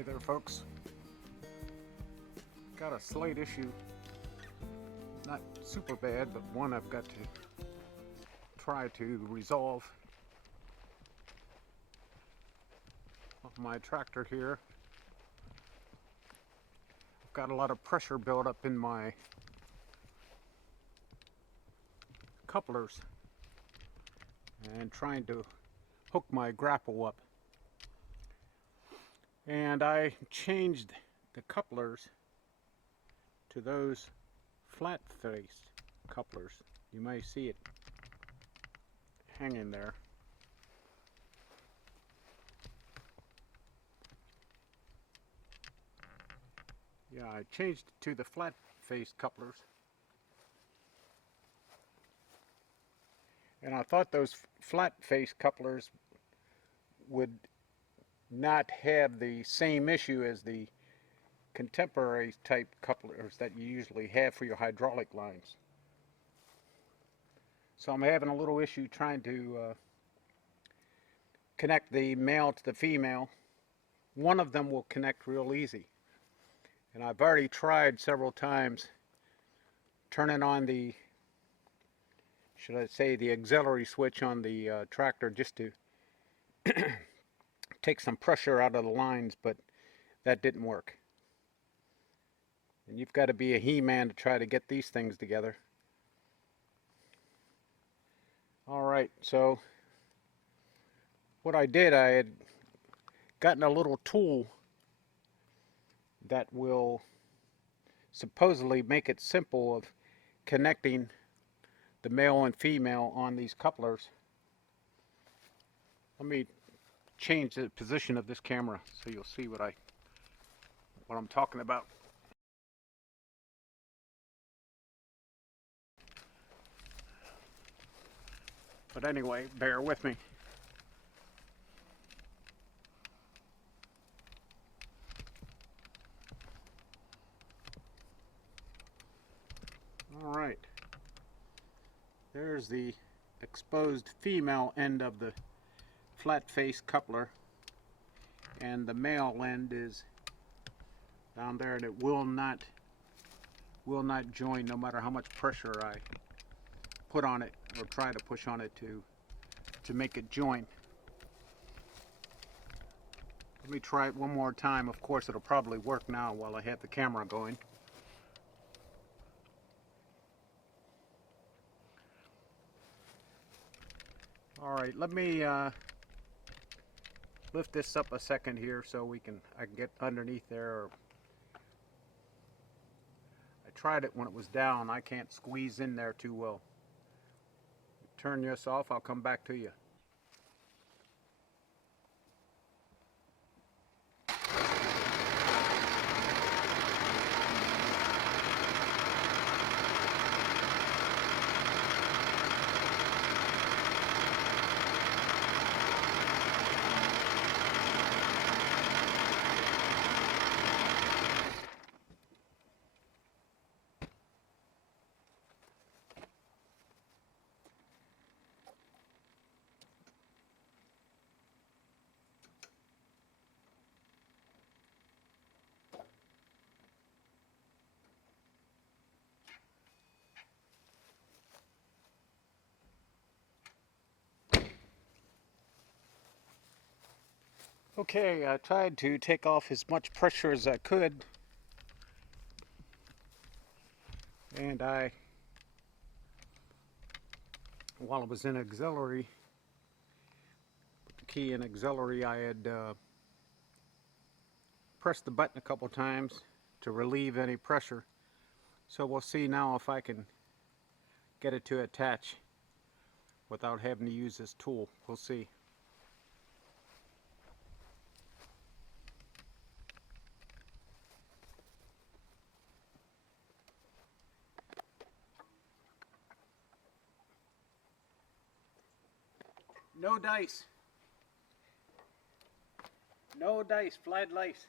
Hey there, folks. Got a slight issue. Not super bad, but one I've got to try to resolve. On my tractor here, I've got a lot of pressure built up in my couplers and trying to hook my grapple up. And I changed the couplers to those flat-faced couplers. You may see it hanging there. Yeah, I changed it to the flat-faced couplers. And I thought those flat-faced couplers would not have the same issue as the contemporary type couplers that you usually have for your hydraulic lines. So I'm having a little issue trying to connect the male to the female. One of them will connect real easy, and I've already tried several times turning on the, should I say, the auxiliary switch on the tractor just to take some pressure out of the lines, but that didn't work. And you've got to be a he-man to try to get these things together. Alright, so what I did, I had gotten a little tool that will supposedly make it simple of connecting the male and female on these couplers. Let me change the position of this camera so you'll see what I'm talking about. But anyway, bear with me. All right. There's the exposed female end of the flat face coupler, and the male end is down there, and it will not join no matter how much pressure I put on it or try to push on it to make it join. Let me try it one more time. Of course, it'll probably work now while I have the camera going. All right, let me lift this up a second here so I can get underneath there. I tried it when it was down. I can't squeeze in there too well. Turn this off, I'll come back to you. Okay, I tried to take off as much pressure as I could, and while I was in auxiliary, put the key in auxiliary, I had pressed the button a couple times to relieve any pressure. So we'll see now if I can get it to attach without having to use this tool. We'll see. No dice. No dice, flat lice.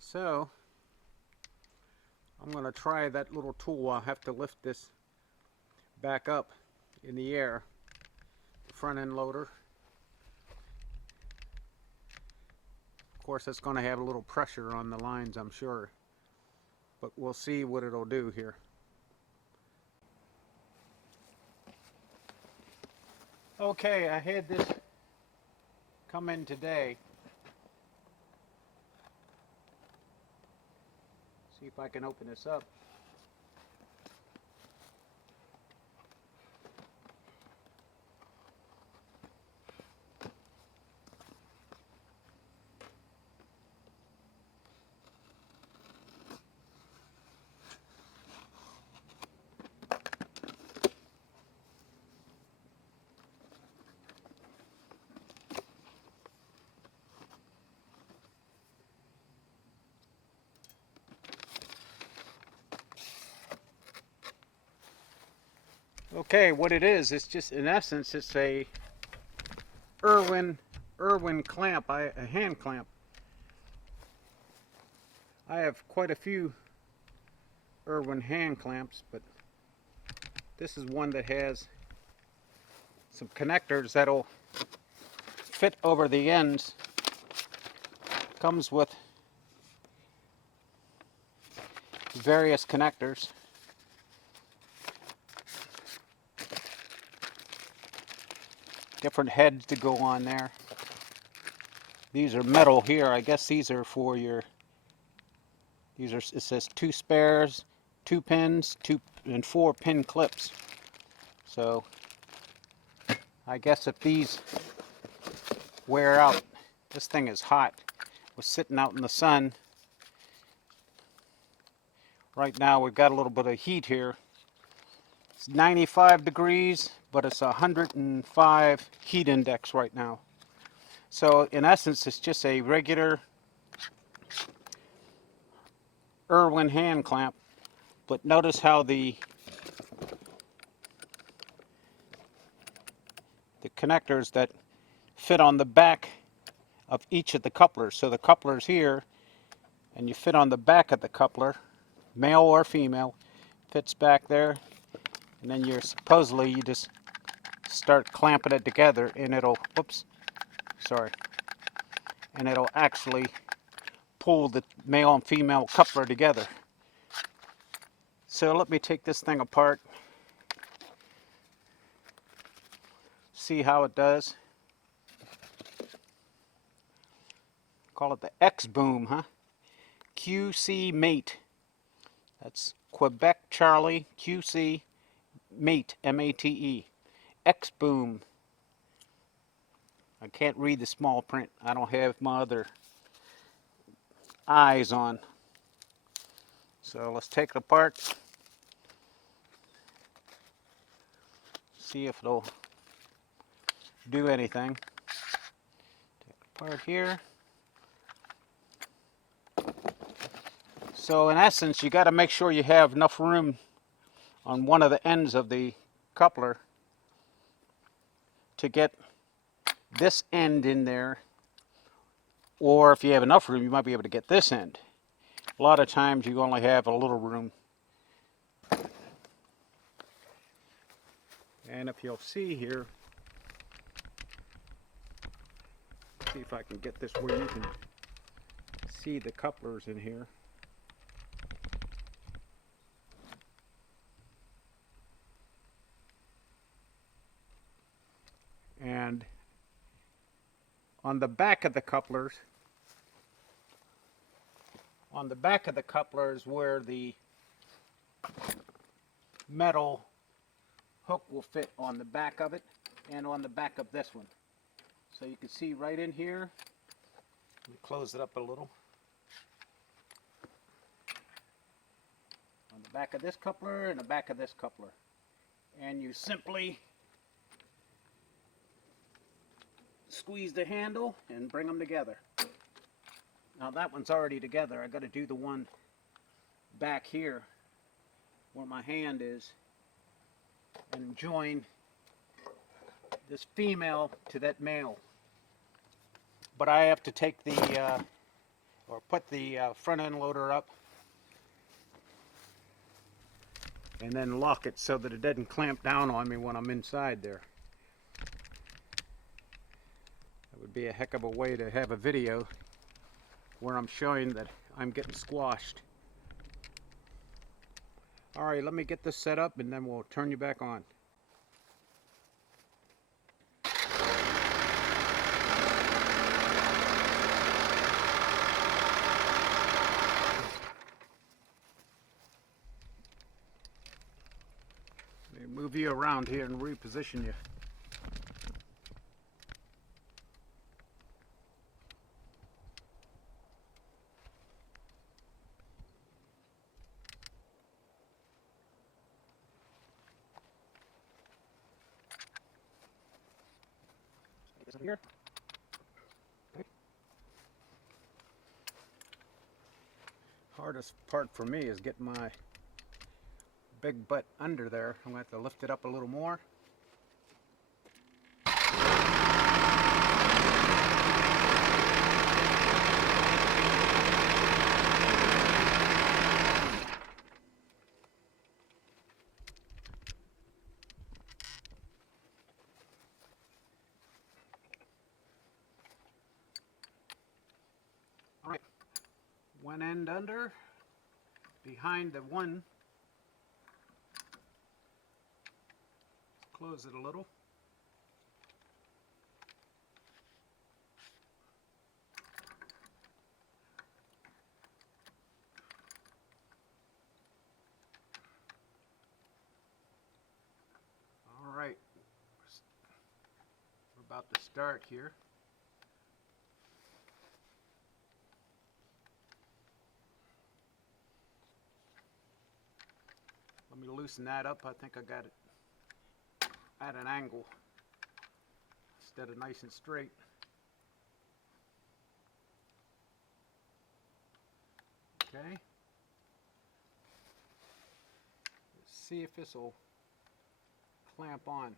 So, I'm going to try that little tool. I'll have to lift this back up in the air, the front end loader. Of course, it's going to have a little pressure on the lines, I'm sure, but we'll see what it'll do here. Okay, I had this come in today. See if I can open this up. Okay, what it is, it's just, in essence, it's a Irwin clamp, a hand clamp. I have quite a few Irwin hand clamps, but this is one that has some connectors that'll fit over the ends. Comes with various connectors. Different heads to go on there. These are metal here. I guess these are for your, it says 2 spares, 2 pins, 2 and 4 pin clips. So I guess if these wear out, this thing is hot. We're sitting out in the sun. Right now we've got a little bit of heat here. It's 95 degrees, but it's 105 heat index right now. So in essence, it's just a regular Irwin hand clamp, but notice how the connectors that fit on the back of each of the couplers. So the coupler's here, and you fit on the back of the coupler, male or female, fits back there, and then you just start clamping it together, and it'll, and it'll actually pull the male and female coupler together. So let me take this thing apart, see how it does. Call it the XBoom, huh? QC Mate. That's Quebec Charlie QC Mate, M-A-T-E. XBoom. I can't read the small print. I don't have my other eyes on. So let's take it apart. See if it'll do anything. Take it apart here. So in essence, you got to make sure you have enough room on one of the ends of the coupler to get this end in there, or if you have enough room, you might be able to get this end. A lot of times you only have a little room. And if you'll see here, see if I can get this where you can see the couplers in here. And on the back of the couplers, where the metal hook will fit on the back of it and on the back of this one. So you can see right in here. Let me close it up a little. On the back of this coupler and the back of this coupler. And you simply squeeze the handle and bring them together. Now that one's already together. I got to do the one back here where my hand is and join this female to that male. But I have to take the or put the front end loader up and then lock it so that it doesn't clamp down on me when I'm inside there. That would be a heck of a way to have a video where I'm showing that I'm getting squashed. Alright, let me get this set up and then we'll turn you back on. Let me move you around here and reposition you. Here. Okay. Hardest part for me is getting my big butt under there. I'm going to have to lift it up a little more. Alright, one end under, behind the one. Close it a little. Alright, we're about to start here. Let me loosen that up. I think I got it at an angle instead of nice and straight. Okay. Let's see if this will clamp on.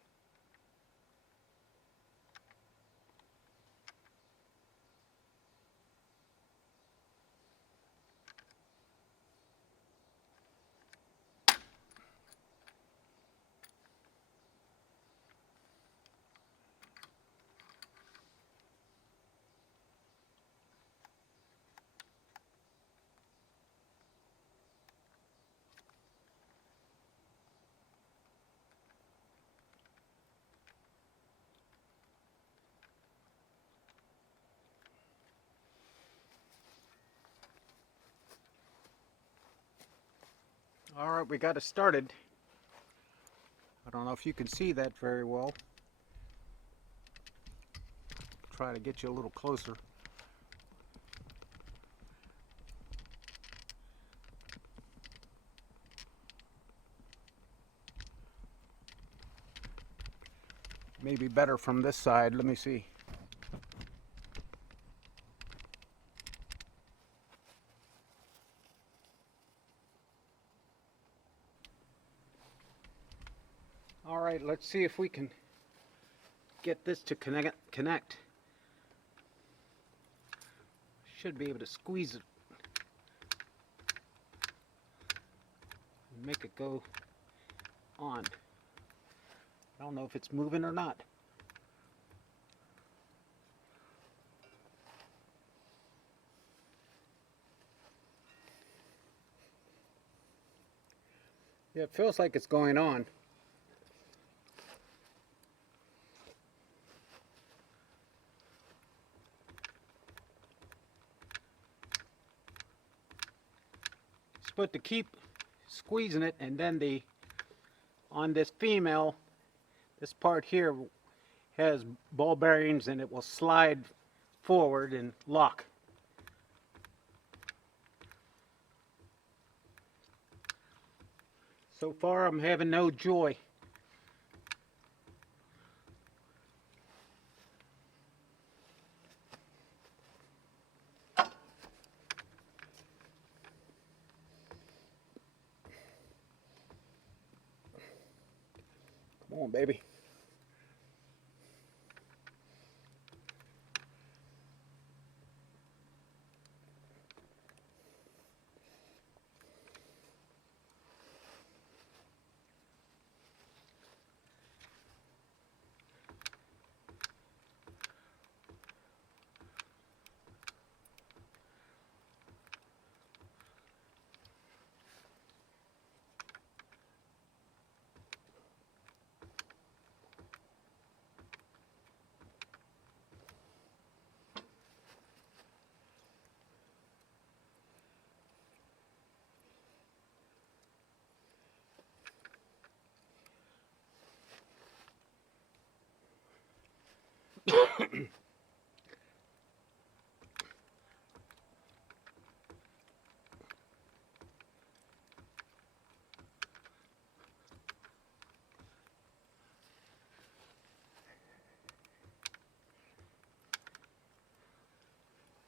Alright, we got it started. I don't know if you can see that very well. Try to get you a little closer. Maybe better from this side. Let me see. Alright, let's see if we can get this to connect. Should be able to squeeze it and make it go on. I don't know if it's moving or not. Yeah, it feels like it's going on. But to keep squeezing it, and then on this female, this part here has ball bearings and it will slide forward and lock. So far I'm having no joy. Come on, baby.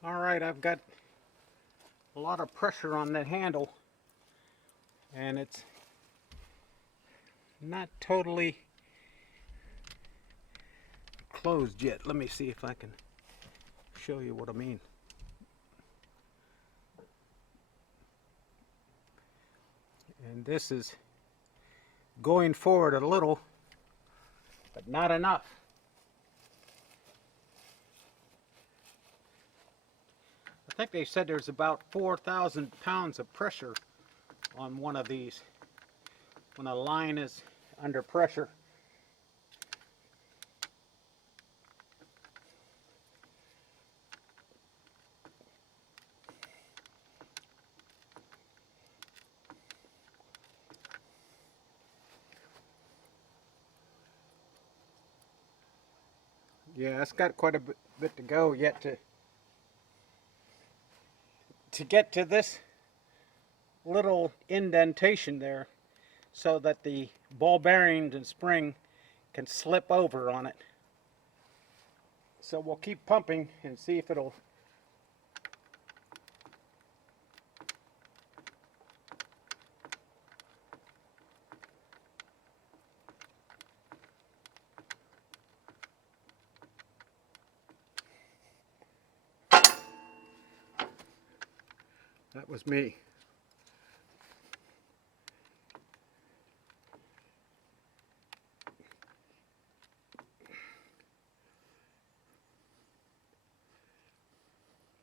Alright, I've got a lot of pressure on that handle, and it's not totally closed yet. Let me see if I can show you what I mean. And this is going forward a little, but not enough. I think they said there's about 4,000 pounds of pressure on one of these when a line is under pressure. Yeah, it's got quite a bit to go yet to get to this little indentation there, so that the ball bearings and spring can slip over on it. So we'll keep pumping and see if it'll That was me.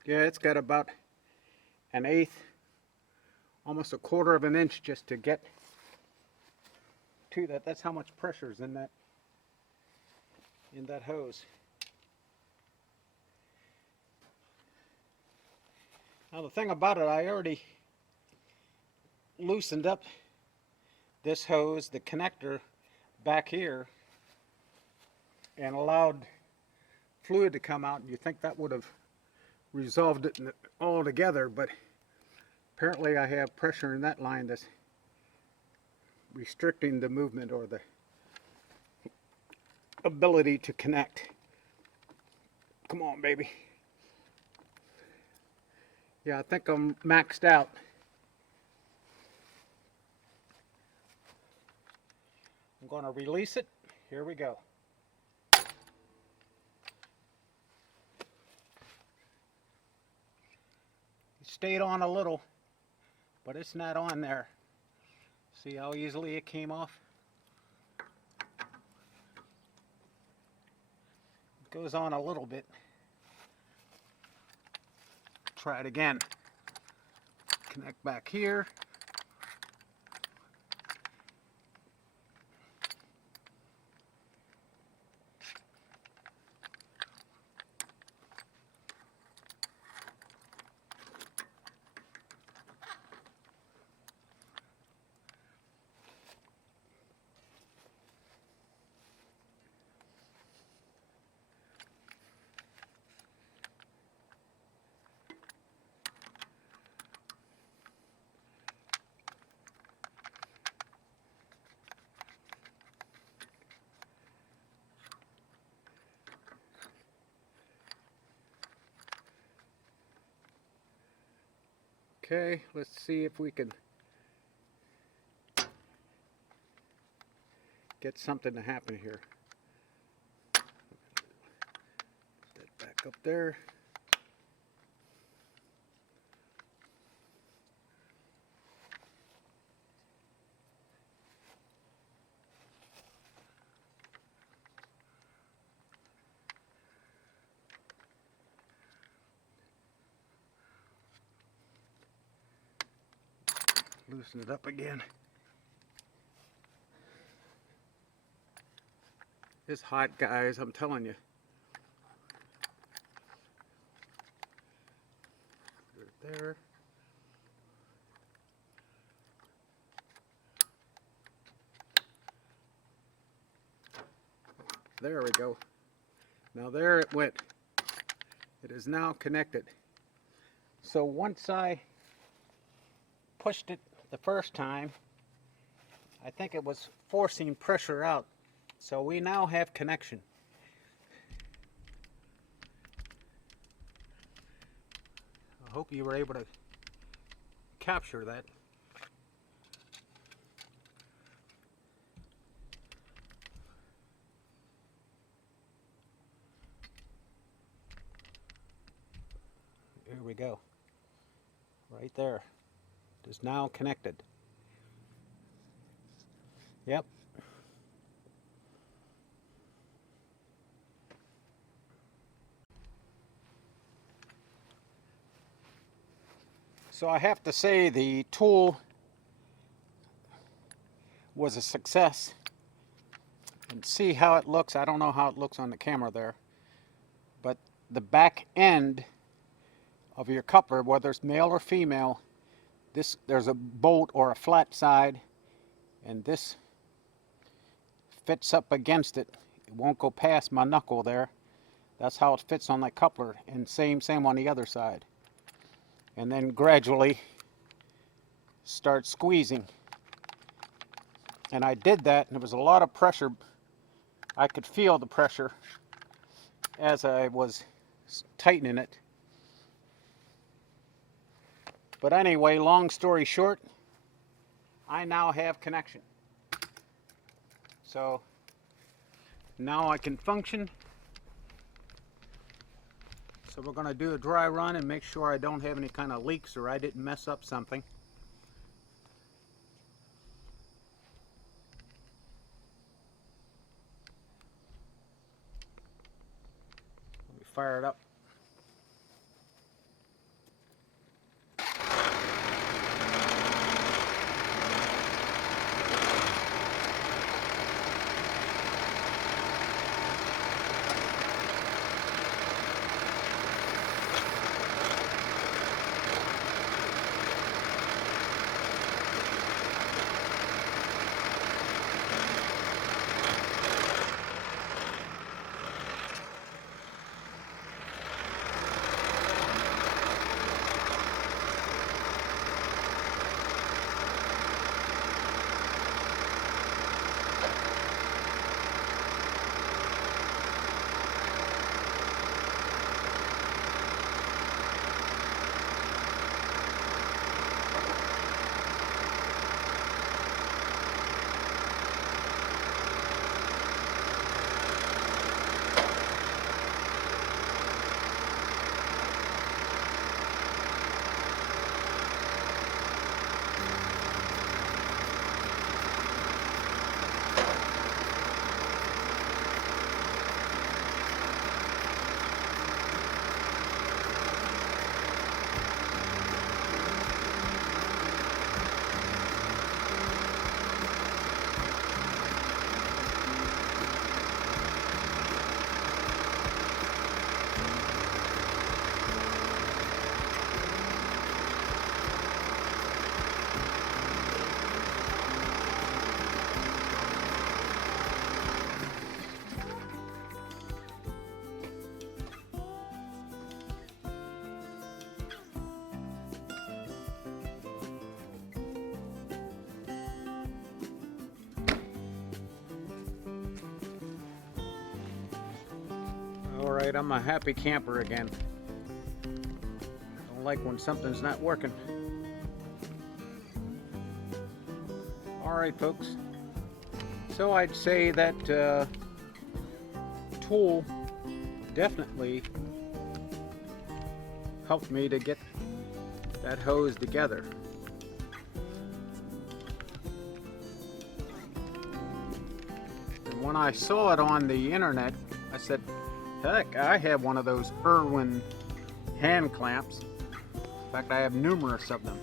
Yeah, it's got about 1/8, almost 1/4 of an inch just to get to that. That's how much pressure is in that hose. Now the thing about it, I already loosened up this hose, the connector back here, and allowed fluid to come out, and you think that would have resolved it all together, but apparently I have pressure in that line that's restricting the movement or the ability to connect. Come on, baby. Yeah, I think I'm maxed out. I'm going to release it. Here we go. It stayed on a little, but it's not on there. See how easily it came off? It goes on a little bit. Try it again. Connect back here. Okay, let's see if we can get something to happen here. Put that back up there. Loosen it up again. It's hot, guys, I'm telling you. Put it there. There we go. Now there it went. It is now connected. So once I pushed it the first time, I think it was forcing pressure out. So we now have connection. I hope you were able to capture that. Here we go. Right there. It is now connected. Yep. So I have to say the tool was a success. And see how it looks. I don't know how it looks on the camera there. But the back end of your coupler, whether it's male or female, there's a bolt or a flat side, and this fits up against it. It won't go past my knuckle there. That's how it fits on that coupler, and same on the other side. And then gradually start squeezing. And I did that, and there was a lot of pressure. I could feel the pressure as I was tightening it. But anyway, long story short, I now have connection. So now I can function. So we're going to do a dry run and make sure I don't have any kind of leaks or I didn't mess up something. Let me fire it up. Alright, I'm a happy camper again. Don't like when something's not working. Alright folks, so I'd say that tool definitely helped me to get that hose together. And when I saw it on the internet, I said, heck, I have one of those Irwin hand clamps. In fact, I have numerous of them.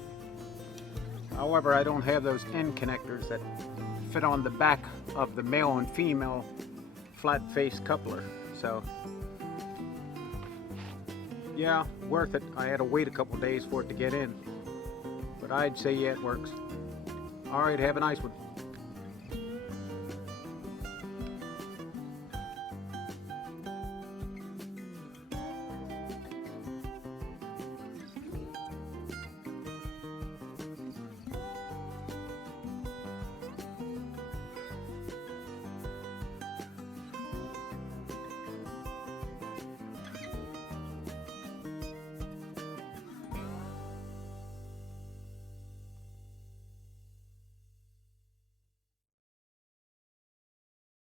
However, I don't have those end connectors that fit on the back of the male and female flat face coupler. So, yeah, worth it. I had to wait a couple days for it to get in. But I'd say, yeah, it works. Alright, have a nice one.